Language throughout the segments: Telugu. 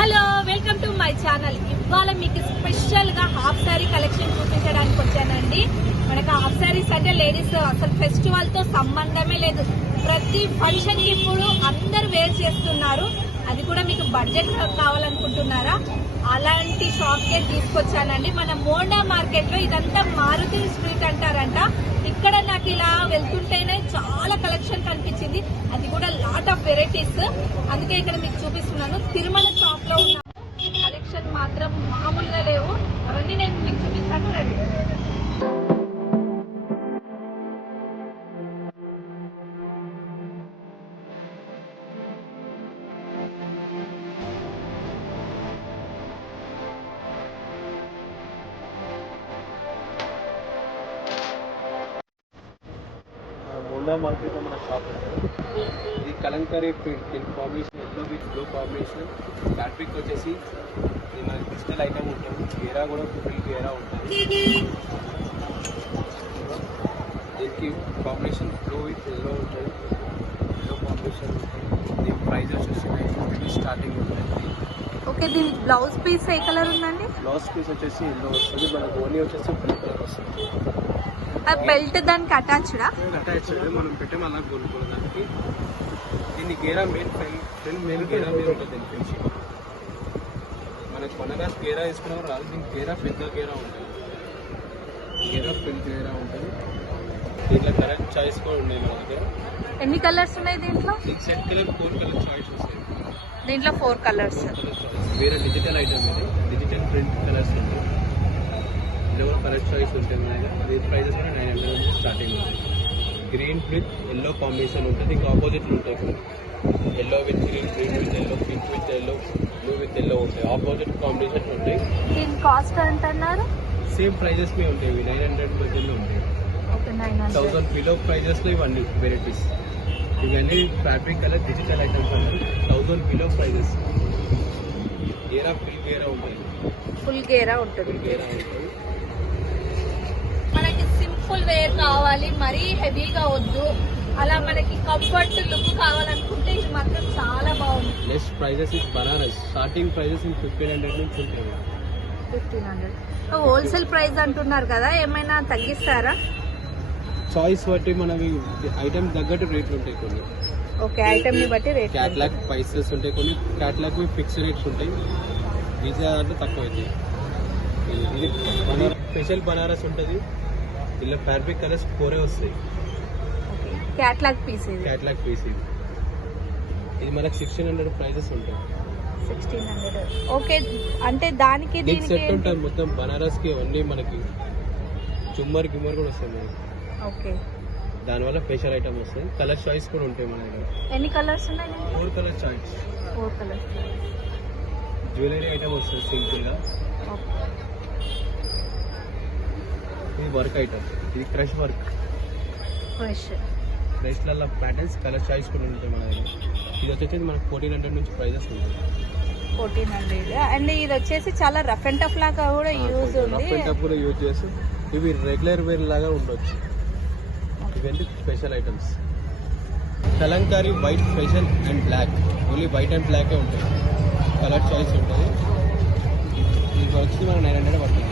Hello, welcome to my channel. ఇవాళ మీకు స్పెషల్ గా హాఫ్ సారీ కలెక్షన్ చూపించడానికి వచ్చానండి. మనకు హాఫ్ సారీస్ అంటే లేడీస్ అసలు ఫెస్టివల్ తో సంబంధమే లేదు. ప్రతి ఫంక్షన్ కి ఇప్పుడు అందరు వేర్ చేస్తున్నారు. అది కూడా మీకు బడ్జెట్ కావాలనుకుంటున్నారా? అలాంటి షాప్ కే తీసుకొచ్చానండి. మన మోండా మార్కెట్ లో ఇదంతా మారుతి స్ట్రీట్ అంటారంట. ఇక్కడ నాకు ఇలా వెళ్తుంటేనే చాలా కలెక్షన్ కనిపించింది. అది కూడా లాట్ ఆఫ్ వెరైటీస్. అందుకే ఇక్కడ మీకు చూపిస్తున్నాను. తిరుమల షాప్ లో ఉన్న కలెక్షన్ మాత్రం మామూలుగా లేవు. అవన్నీ నేను మీకు చూపిస్తాను. రండి. మోండా మార్కెట్ లో మన షాప్ ఉంటుంది. ఇది Kalamkari print combination, yellow with blue combination. Fabric వచ్చేసి ఇది మన డిజిటల్ ఐటమ్ ఉంటుంది. గేరా కూడా ఫుల్ గేరా ఉంటుంది. దీనికి కాంబినేషన్ బ్లూ విత్ ఎల్లో ఉంటుంది. ఎల్లో కాంబినేషన్ ఉంటుంది. దీని ప్రైస్ వచ్చేసి స్టార్టింగ్ ఉంటుంది. ఓకే, దీనికి బ్లౌజ్ పీస్ ఏ కలర్ ఉందండి? బ్లౌజ్ పీస్ వచ్చేసి ఎల్లో వస్తుంది. మన ఓనీ వచ్చేసి బ్లూ కలర్ వస్తుంది. బెల్ట్ దానికి అటాచ్డా? అటాచ్ మనం పెట్టాము అలా కొనుక్కోవడానికి. దీన్ని గేరా మెయిన్ గేరా మీద ఉంటుంది. దీని ఫినిషింగ్ మనకు కొనగానే గేరా వేసుకున్నాం రాదు. దీనికి గేరా పెద్ద గేరా ఉంటుంది. గేరా పెద్ద గేరా ఉంటుంది. దీంట్లో కలర్ చాయిస్ కూడా ఉన్నాయి మన దగ్గర. ఎన్ని కలర్స్ ఉన్నాయి దీంట్లో? దీనికి సెట్ కలర్ 4 కలర్ చాయిస్ వస్తాయి. దీంట్లో 4 కలర్స్. వేరే డిజిటల్ ఐటమ్ ఇది. డిజిటల్ ప్రింట్ కలర్స్ ఉంటాయి. ఇందులో కలర్ చాయిస్ ఉంటుంది. దీని ప్రైజెస్ కూడా 900 నుంచి స్టార్టింగ్ ఉంటుంది. గ్రీన్ విత్ ఎల్లో కాంబినేషన్ ఉంటుంది. ఇంకా ఆపోజిట్లు ఉంటాయి. ఇక్కడ yellow with green, green with yellow, pink with yellow, blue with yellow ఉంటాయి. ఆపోజిట్ కాంబినేషన్ ఉంటాయి. దీని కాస్ట్ ఎంత అన్నారు? సేమ్ ప్రైజెస్ మీ ఉంటాయి. 900 మధ్యలో ఉంటాయి. 1000 బిలో ప్రైజెస్ లో ఇవన్నీ వెరైటీస్. ఇవన్నీ ఫ్యాబ్రిక్ కలర్ డిజిటల్ ఐటమ్స్ అన్నారు. 1000 బిలో ప్రైజెస్. గేరా ఫుల్ గేరా ఉంటుంది. ఫుల్ గేరా ఉంటుంది. ఫుల్ గేరా ఉంటుంది. మనకి సింపుల్ వేర్ కావాలి, మరీ హెవీగా వద్దు. అలా మనకి కంఫర్ట్ లుక్ కావాలనుకుంటే ఇది మాత్రం చాలా బాగుంది. Less prices is Banaras. Starting prices 1500 నుంచి ఉంటాయి. 1500. హోల్సేల్ ప్రైస్ అంటున్నారు కదా, ఏమైనా తగ్గిస్తారా? చాయిస్ బట్టి మనవి ఐటమ్ తగ్గట్టు రేట్లు ఉంటాయి. కొన్ని ఓకే, ఐటమ్ ని బట్టి రేట్. క్యాట్లాగ్ ప్రైసెస్ ఉంటాయి. కొన్ని క్యాట్లాగ్ ఫిక్స్ రేట్స్ ఉంటాయి. వీజా అంటే తక్కువ అవుతాయి. ఇది స్పెషల్ బనారస్ ఉంటుంది. ఇలా ఫ్యాబ్రిక్ కలర్స్ 4 వస్తాయి. క్యాట్లాగ్ పీస్ ఇది. క్యాట్లాగ్ పీస్ ఇది. ఇది మనకు 1600 ప్రైజెస్ ఉంటాయి. 1600. ఓకే, అంటే దానికి దీనికి దీనికి సెట్ ఉంటుంది. మొత్తం బనారస్ కి అన్ని మనకి చుమ్మర్ గిమ్మర్ కూడా వస్తాయి మనకి. ఓకే, దానివల్ల స్పెషల్ ఐటమ్ వస్తాయి. కలర్ చాయిస్ కూడా ఉంటాయి మన దగ్గర. ఎన్ని కలర్స్ ఉన్నాయి? 4 colour choice. 4 colours. Jewellery item వస్తుంది సింపుల్ గా. ఇది వర్క్ ఐటమ్. ఇది క్రష్ వర్క్. క్రష్ల ప్యాటర్న్స్ కలర్ చాయిస్ కూడా ఉంటాయి మన దగ్గర. ఇది వచ్చేసి మనకు 1400 నుంచి ప్రైజెస్ ఉంటాయి. 1400. అండ్ ఇది వచ్చేసి చాలా రఫ్ అండ్ టఫ్ లాగా కూడా యూజ్ ఉంది. రఫ్ అండ్ టఫ్ కూడా యూజ్ చేసి ఇవి రెగ్యులర్ వేర్ లాగా ఉండొచ్చు. ఇవన్నీ special items. Kalamkari white special and black. Only white and బ్లాకే ఉంటాయి. కలర్ చాయిస్ ఉంటుంది. ఇది వచ్చి మనకు 900 పడుతుంది.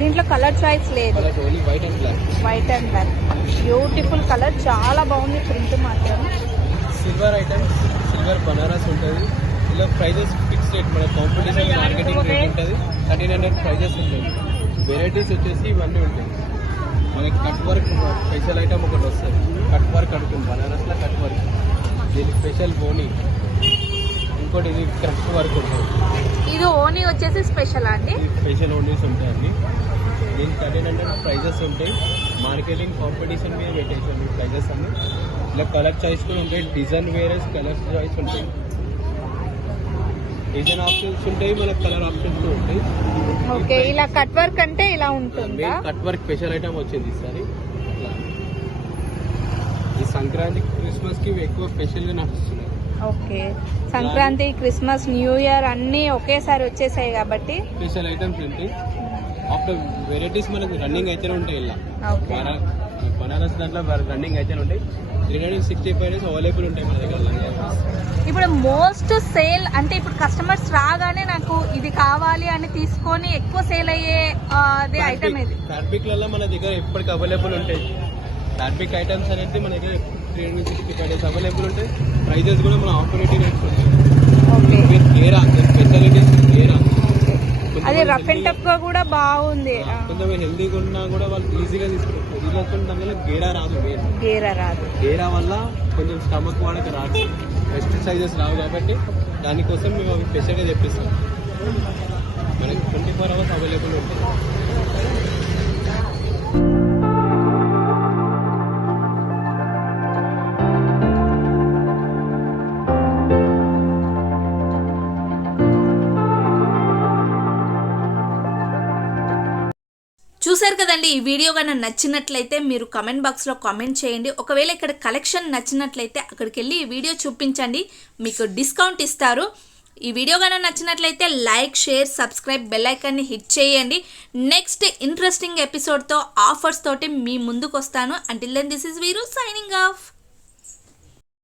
దీంట్లో కలర్ చాయిస్ లేదు. Colour only white and black. White and black. Beautiful colour, చాలా బాగుంది. ప్రింట్ మాత్రం. సిల్వర్ ఐటమ్స్, సిల్వర్ బనారస్ ఉంటుంది. ఇలా ప్రైజెస్ ఫిక్స్ రేట్. మన కాంపిటీషన్ మార్కెటింగ్ రేట్ ఉంటుంది. 1300 ప్రైజెస్ ఉంటుంది. వెరైటీస్ వచ్చేసి ఇవన్నీ ఉంటాయి. మనకి కట్ వర్క్ స్పెషల్ ఐటమ్ ఒకటి వస్తుంది. కట్ వర్క్ అడుగుతుంది బనారస్లో. కట్ వర్క్ దీనికి స్పెషల్ బోనీ. ఇంకోటి ఇది క్రష్ వర్క్ ఉంటుంది. ఇది ఓనీ వచ్చేసి స్పెషల్ అండి. స్పెషల్ ఓనీస్ ఉంటాయండి. దీనికి 1300 ప్రైజెస్ ఉంటాయి. మార్కెటింగ్ కాంపిటీషన్ మీద పెట్టేసాం ప్రైజెస్ అన్ని. ఇలా కలర్ చాయిస్ కూడా ఉంటాయి. డిజైన్ వేరే కలర్ చాయిస్ ఉంటాయి. డిజైన్ ఆప్షన్స్ ఉంటాయి. మనకు కలర్ ఆప్షన్స్ కూడా ఉంటాయి. ఓకే, ఇలా కట్ వర్క్ అంటే ఇలా ఉంటుంది. కట్ వర్క్ స్పెషల్ ఐటమ్ వచ్చింది ఈసారి. ఈ సంక్రాంతి క్రిస్మస్ కి ఎక్కువ స్పెషల్ గా నడుస్తున్నాయి. Okay, Sankranti, Christmas, new year అన్ని ఒకేసారి వచ్చేసాయి కాబట్టి స్పెషల్ ఐటమ్స్ ఉంటాయి. ఆఫ్టర్ వెరైటీస్ మనకు రన్నింగ్ అయితేనే ఉంటాయి. ఇలా బనారస్ దాంట్లో రన్నింగ్ అయితే ఉంటాయి 365 days అవైలబుల్ ఉంటాయి మన దగ్గర లంగాస్. ఇప్పుడు మోస్ట్ సేల్ అంటే ఇప్పుడు కస్టమర్స్ రాగానే నాకు ఇది కావాలి అని తీసుకొని ఎక్కువ సేల్ అయ్యే అదే ఐటమ్ ఇది. ఫ్యాబ్రిక్లలో మన దగ్గర ఎప్పటికి అవైలబుల్ ఉంటాయి. ఫ్యాబ్రిక్ ఐటమ్స్ అనేది మన దగ్గర 365 days అవైలబుల్ ఉంటాయి. ప్రైజెస్ కూడా మన ఆపరేటివ్ రేట్స్ ఉంటాయి. ఓకే, గేరా స్పెషాలిటీస్ గేరా. అదే రఫ్ అండ్ టఫ్ గా కూడా బాగుంది. కొంచెం హెల్దీగా ఉన్నా కూడా వాళ్ళు ఈజీగా తీసుకుంటారు. ఇది దానివల్ల గేరా రాదు. గేరా వల్ల కొంచెం స్టమక్ వాడక రాదు, పెస్టిసైజెస్ రావు. కాబట్టి దానికోసం మేము అవి స్పెషల్గా తెప్పిస్తాం. మనకి 24 hours అవైలబుల్ ఉంటాయి. చూసారు కదండి, ఈ వీడియో కన్నా నచ్చినట్లయితే మీరు కమెంట్ బాక్స్లో కామెంట్ చేయండి. ఒకవేళ ఇక్కడ కలెక్షన్ నచ్చినట్లయితే అక్కడికి వెళ్ళి ఈ వీడియో చూపించండి, మీకు డిస్కౌంట్ ఇస్తారు. ఈ వీడియో కన్నా నచ్చినట్లయితే లైక్, షేర్, సబ్స్క్రైబ్, బెల్ ఐకాన్ని హిట్ చేయండి. నెక్స్ట్ ఇంట్రెస్టింగ్ ఎపిసోడ్తో ఆఫర్స్ తోటి మీ ముందుకు వస్తాను. అంటిల్ దెన్ దిస్ ఇస్ వీరు సైనింగ్ ఆఫ్.